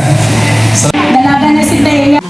bisita. Dalaga na si Thea.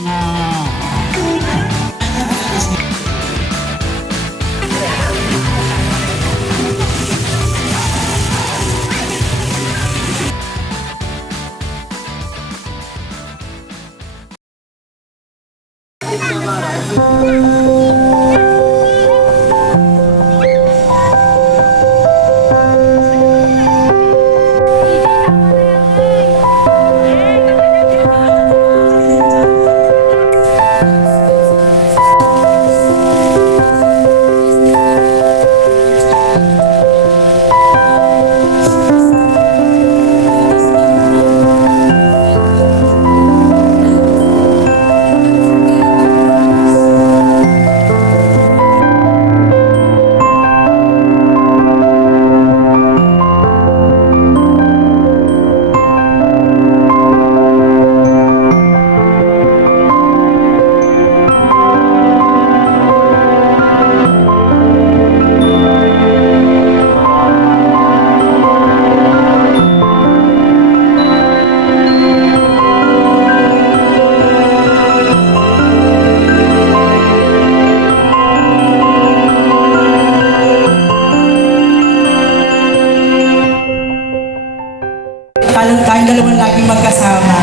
Tayong dalawang laging magkasama.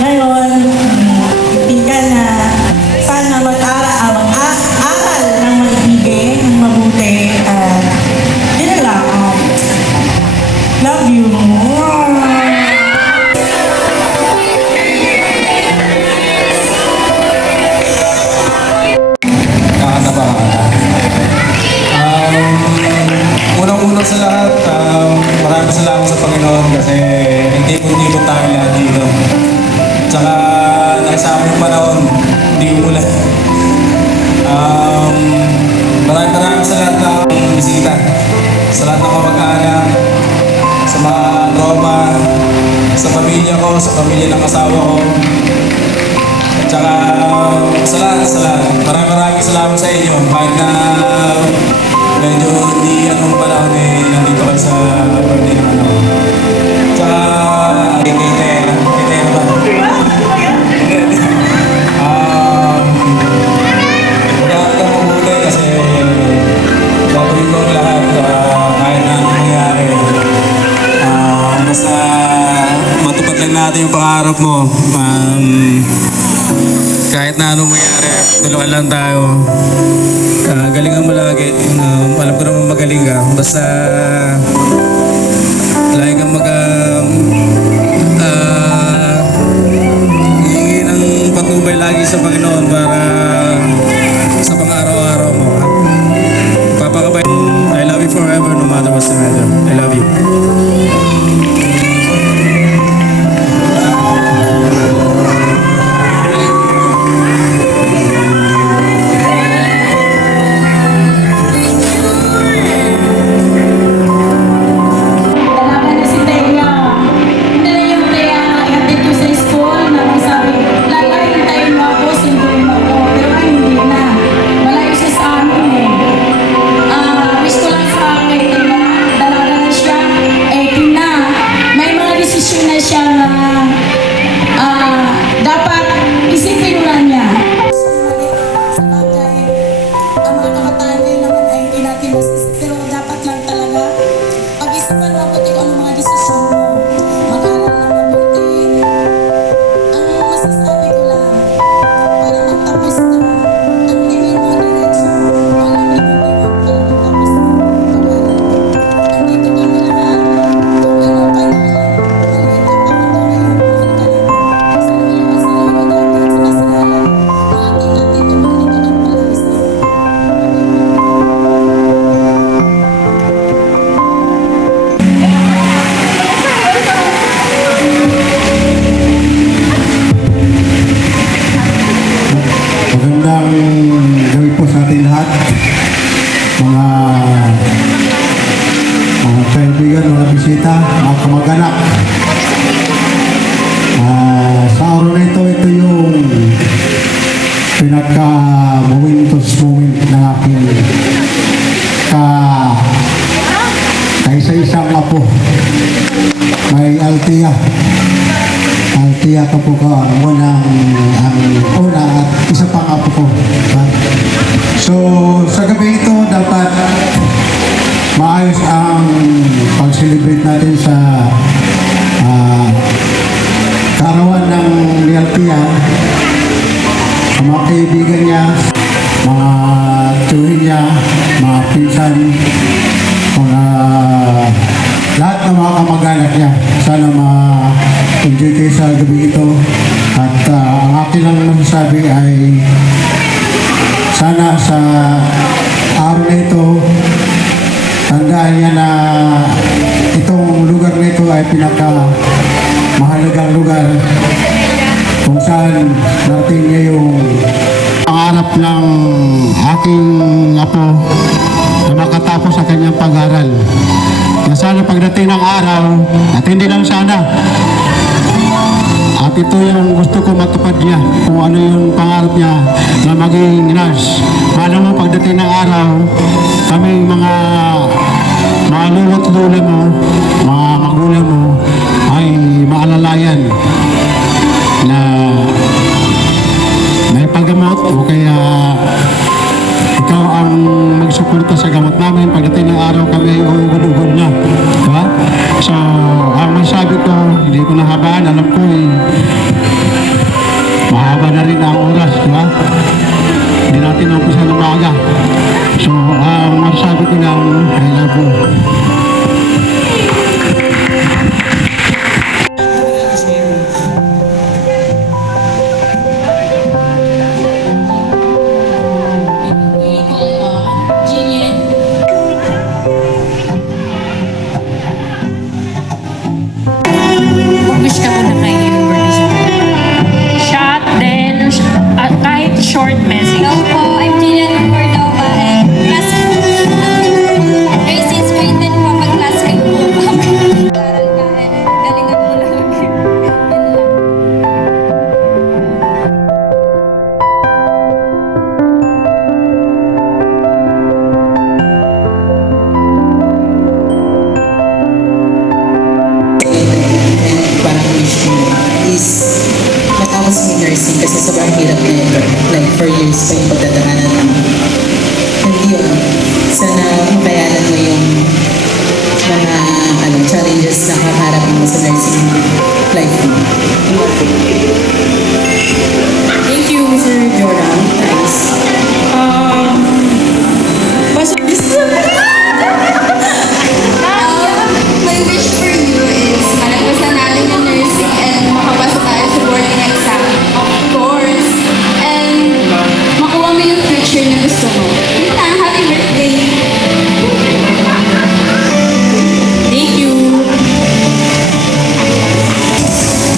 Ngayon, ipigan na sana mag-aral ng maibigay, ng mabuti, at yun na lang. Love you. Nakakataba ka. Unang-una sa lahat, maraming salamat sa Panginoon kasi hindi ko tayo lahat dito. Tsaka nakasama yung panahon, hindi umulan. Maraming sa lahat ng bisita, sa lahat ng kamag-anak, sa mga tropa, sa pamilya ko, sa pamilya ng asawa ko. Tsaka sa lahat. Maraming salamat sa inyo. Kahit na medyo hindi anong panahon nandito kayo sa birthday ng anak ko. Tsaka kitena ba? Magkakaroon ka mabuti kasi gagawin ko ang lahat kahit na anong mangyari. Basta matupad lang natin yung pangarap mo. Kahit na anong mangyari, tulungan lang tayo. Galingan mo lagi. Alam ko naman magaling ka. Basta lagi kang hihingi ng patnubay lagi sa Panginoon para sa pang-araw-araw mo. Papakabay. I love you forever no matter what's the matter. I love you. Hindi na yung Thea, ihatid ko sa school na magsabi, lalaking tayo mo ako, sunduin mo ako. ng ang una at isa pang apo ko. Diba? So, sa gabi ito, dapat maayos ang pag-celebrate natin sa kaarawan ng Realtia. Sa mga kaibigan niya, mga tiyuhin niya, mga pinsan, mga lahat ng mga kamag-anak niya. Sana ma-enjoy kayo sa gabi ito. At ang akin lang masasabi ay sana sa araw na ito, tandaan niya na itong lugar na ito ay mahalagang lugar kung saan natin niya yung pangarap ng aking apo na makatapos sa kanyang pag-aral. Na sana pagdating ng araw, at hindi lang sana, at ito yung gusto ko matupad niya, kung ano yung pangarap niya na maging nurse. Paano mo pagdating ng araw, kami mga lulot lula mo, mga magulang mo, ay maalalayan na may paggamot o kaya ikaw ang magsuporta sa gamot namin. Pagdating ng araw kami ay ugod-ugod na. Diba? So, ang masabi ko, hindi ko nahabaan. Alam ko mahaba na rin ang oras. Diba? Hindi natin umpisa ng maaga. So, ang masabi ko lang, I love you. Wish ka muna kay shot, then kahit short message. Hello po, I'm Jillian Cordova and classmate. Since grade 10 po, mag-classmate po kami. Aral ka and galingan mo lang. Yun lang. Parang wish ko is matapos mo nursing kasi sobrang hirap na yun. Like 4 years pa yung pagdadaanan ng hindi yun. Sana makayanan mo yung mga challenges na kakaharap mo sa nursing life mo. Thank you, Sir Jordan. Thanks. My wish for you is malagpasan natin yung nursing and makapasa tayo sa boarding exam, of course. And makuha mo yung future na gusto mo. Yun lang, happy birthday! Thank you.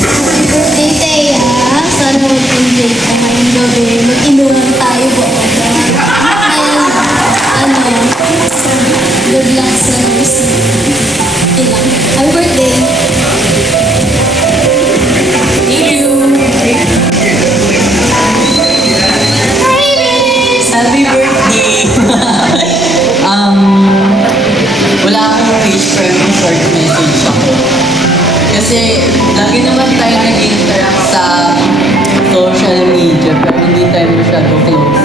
Happy birthday, Thea! Sana mag-enjoy ka ngayong gabi. Mag-inuman tayo buong and good luck sa nursing. Yun lang. Happy birthday! Thank you. Happy birthday! Wala akong wish pero may short message ako. Kasi lagi naman tayo nag-interact sa social media pero hindi tayo masyado close.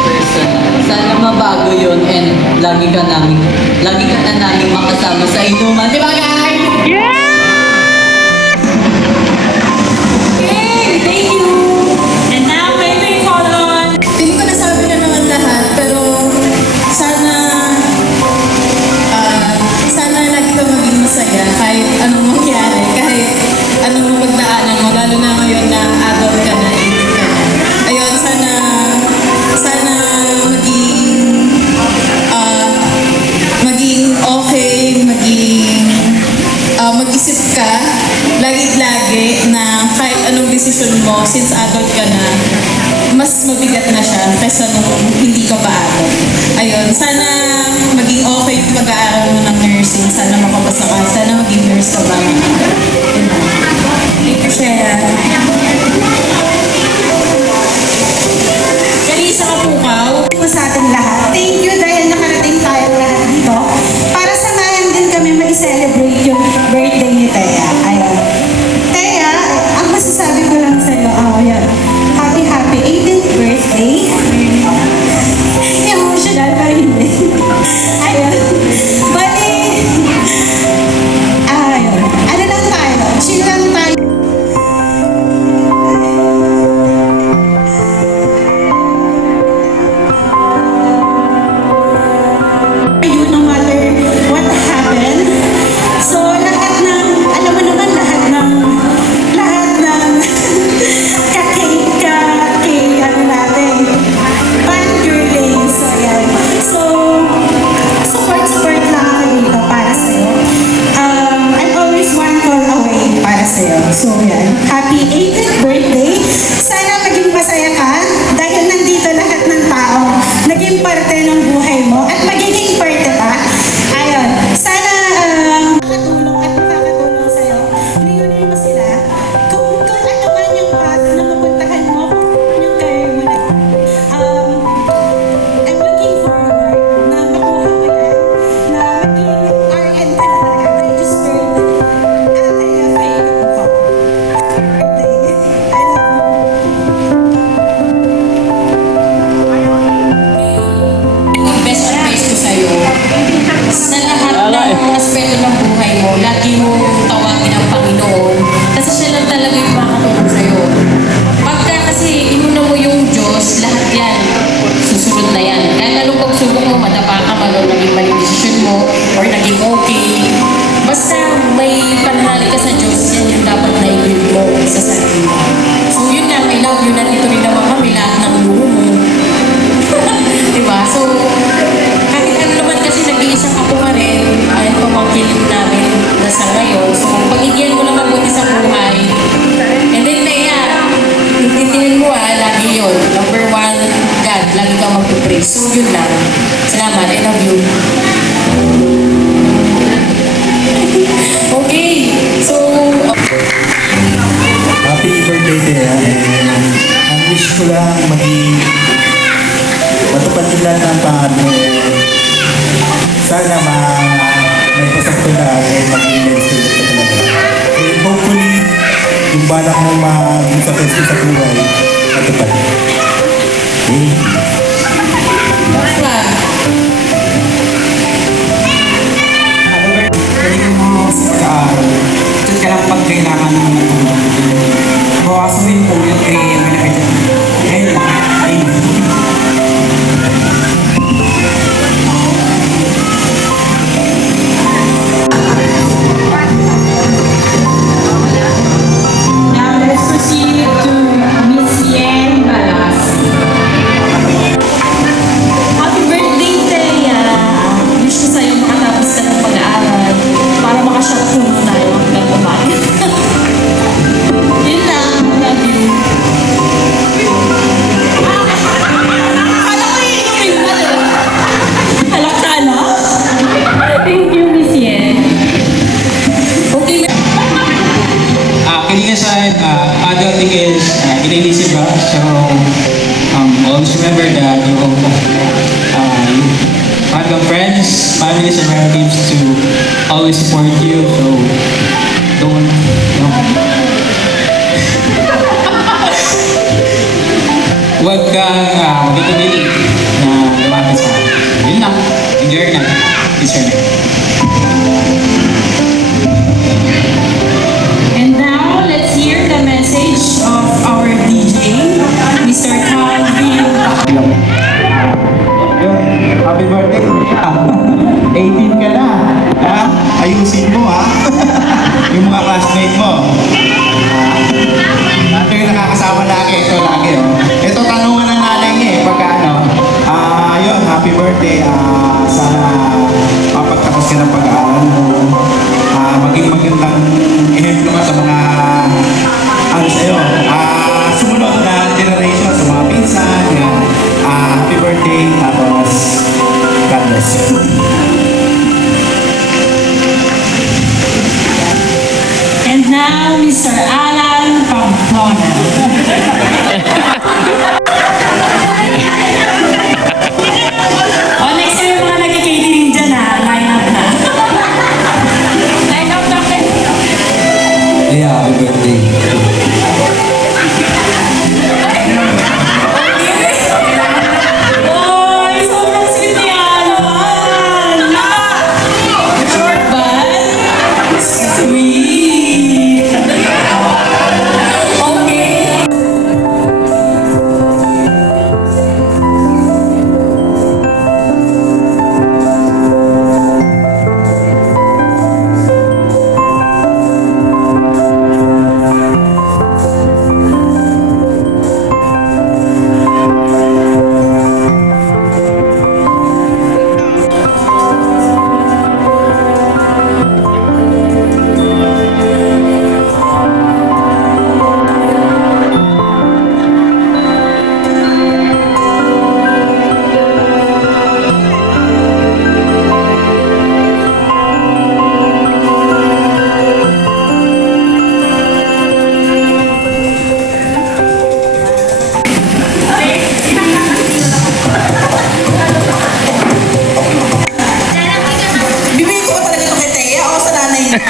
Personal. Sana mabago yun and lagi ka na namin makasama sa inuman. Di ba guys? Okay, thank you. And now, may follow on. Hindi ko nasabi na naman lahat, pero sana lagi ka maging masaya kahit anong mangyari, kahit anong mapagdaanan mo, lalo na ngayon na adult ka na, 18 ka na. Ayun, sana maging okay, mag-isip ka lagi-lagi na kahit anong desisyon mo, since adult ka na, mas mabigat na siya kaysa nung hindi ka pa adult. Ayun, sana maging okay yung pag-aaral mo ng nursing, sana makapasa ka, sana maging nurse ka ba? Yun lang. Thank you, Shea. Kalisa ka pukaw. Po sa ating lahat. Thank you dahil nakarating tayo lahat dito. Para samahan din kami mag-celebrate yung birthday ni Thea. Ayun. Thea, ang masasabi ko So, yun lang. Salamat. I love you. Okay. So, Happy birthday, Thea. Ang wish ko lang maging matupad yung lahat ng pangarap mo. Sana may pasakto na ay maging nag-student ka talaga. And hopefully, yung balak mo mag-successful sa buhay, matupad. Okay? Galing mo sa pag-aaral. Diyan ka lang pag kailangan mo ng tulong. Bawasan mo yung pulot kay Manakadyan. Ayun lang. Ayun. Now let's proceed to Miss Yen Balas. Happy birthday, Thea! Wish ko sa'yo makatapos ka ng pag-aaral para makashot puno tayo hanggang umaga. Yun lang. Love you. Akala ko iinumin na to. Halakala? Thank you, Miss Yen. Okay. Kidding aside, adulting is inilisip ba? So, always remember that you have your friends, families, and relatives to always support you. So, don't, huwag kang magiging na lumapit sa akin. Yun lang. Enjoy your night. It's your night. And now, let's hear the message of our DJ, Mr. Calvin. Happy birthday. 18 ka na. Ha? Ayusin mo, ha? Yung mga classmate mo. Ito yung nakakasama lagi. Ito lagi, oh. Ito tanungan ng nanay niya, eh. Pagka yun, happy birthday. Sana mapagtapos ka ng pag-aaral mo. Maging magandang ehemplo ka sa mga sa'yo. Sumunod na generation sa mga pinsan. Yan. Happy birthday. Tapos, God bless you. And now, Mr. Alan Pamplona. Next time yung mga nag-catering dyan line up na. Line up na kayo. Yeah, happy birthday. Oy, sobrang sweet ni Alan. Short but sweet. Okay. Bibigay ko ba talaga ito kay Thea o sa nanay niya?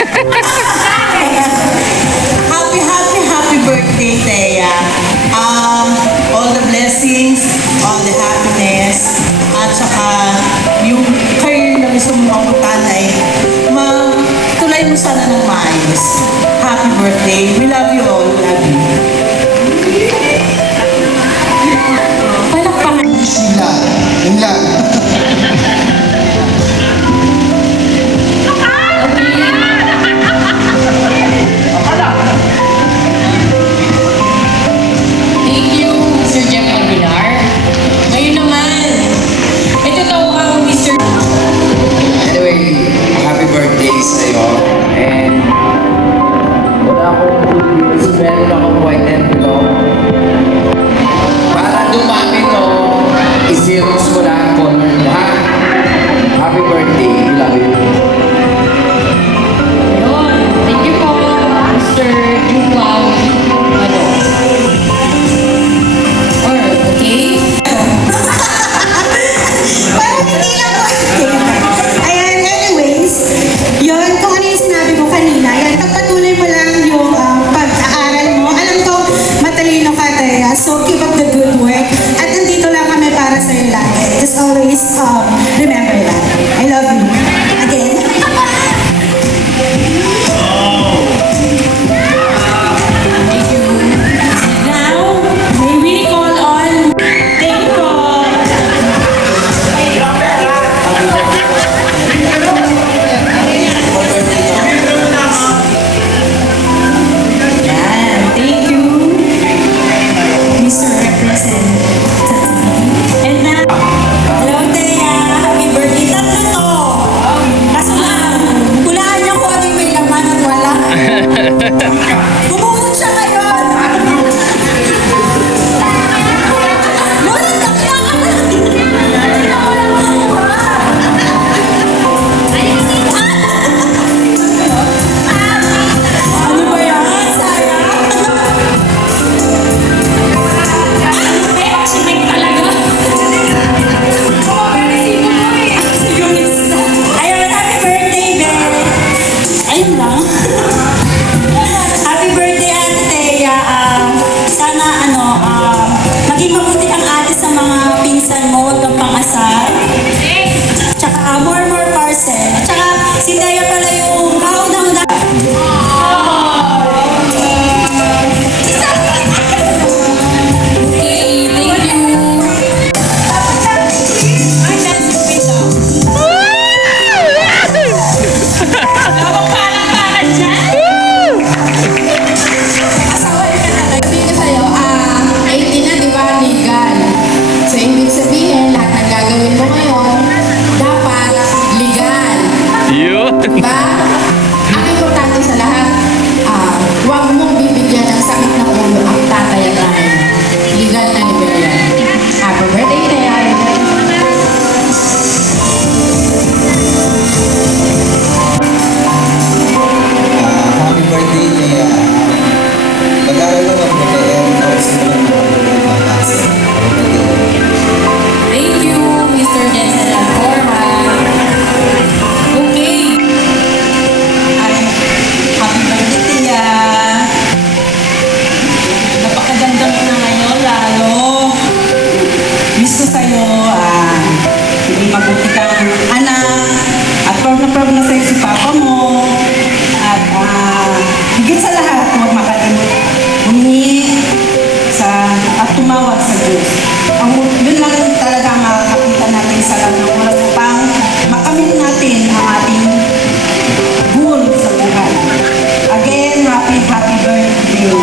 Happy birthday, Thea. All the blessings, all the happiness, at saka yung career na gusto mo mapuntahan ay matulay mo sana ng maayos. Happy birthday. We love you all. Love you. Palakpakan. Yun lang. thank you, Sir Jeff Aguilar. Ngayon naman, ito daw ang Mr. Anyway, happy birthday sa'yo. And wala akong meron akong white So keep up the good work. At nandito lang kami para sa iyo lagi. Just always remember that. I love you. Again. Now, may we call on... Thank you po. Yan. Thank you, Mr. Representative. And now, hello, Thea. Happy birthday. Tatlo to. Kaso lang, hulaan niyo kung ano yung may laman at wala. Bumuhod siya ngayon. Ngunit ano ba yan? Sayang. Sinay talaga. Ayun, happy birthday, Ben. Ayun lang. Happy birthday, Ate Thea. Sana maging mabuti kang ate sa mga pinsan mo. Huwag kang pang-asar. Tsaka more parcel. Tsaka si Thea pala yung kaunang Okay, thank you. Sabi ko sa'yo, 18 na, di ba, legal. So, ibig sabihin, lahat ng gagawin mo ngayon, dapat legal. Diba? Ang importante sa lahat, huwag mong bibigyan ng sakit ng ulo ang tatay at nanay mo. Legal na legal yan. Happy birthday, Thea. Happy birthday, Thea. Mag-aaral ka mabuti and tapos mo lang mag-asa. Thank you, Mr. Jensen Alcorra. Okay. Happy birthday, Tia. Napakaganda mo na ngayon, lalo. Miss ko sa'yo, hindi mabuti kang anak. At proud na sa'yo si Papa mo. At higit sa lahat, huwag makalimut. Humingi at tumawag sa Diyos. Yun lang talaga ang makakapita natin sa lanang oras upang makamit natin ang ating goal sa buhay. Again, happy birthday.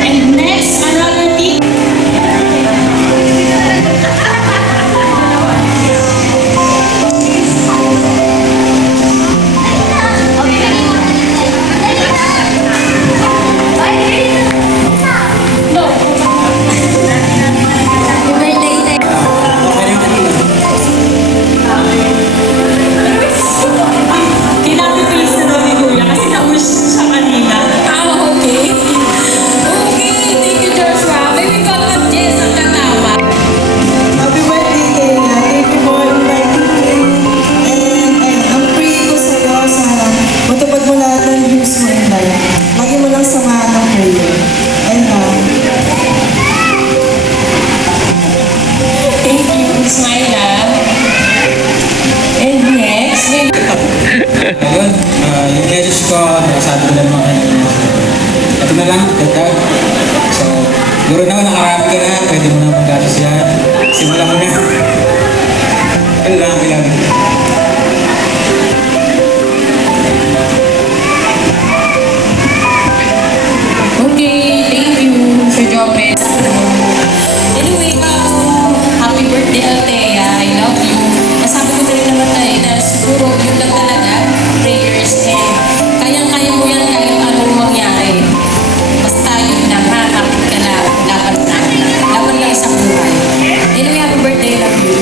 And next, another team. Kinapipis na daw ni Kuya kasi na-wish siya kanina. Okay. Okay, thank you, Joshua. May we call on Jess ang katawa. Happy birthday, Kayla. Thank you for inviting me. And ang pray ko sa'yo, sana matupad mo lahat ng dreams mo in life. Lagi mo lang samahan ng prayer. And Thank you, Smila. And next, may Ayun, yung message ko, nasabi ko lang mga kanina. Ito na lang, dagdag. So, siguro na nakarami ka na, pwede mo na mag-gatos yan. Simulan mo na. Ano lang, kailangan. okay, thank you, Sir Jopez. Anyway, happy birthday, Althea. I love you. Nasabi ko na rin naman tayo na siguro yun lang talaga, prayers, and kayang-kaya mo yan kahit anong mangyari. Basta yun lang, hakapit ka na, laban lang. Laban lang sa buhay. Anyway, happy birthday, love you.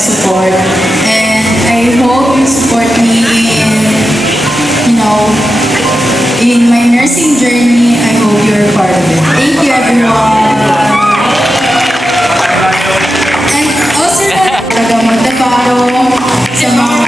support. And I hope you support me in my nursing journey. I hope you're part of it. Thank you, everyone. And also, taga Monteparo, sa mga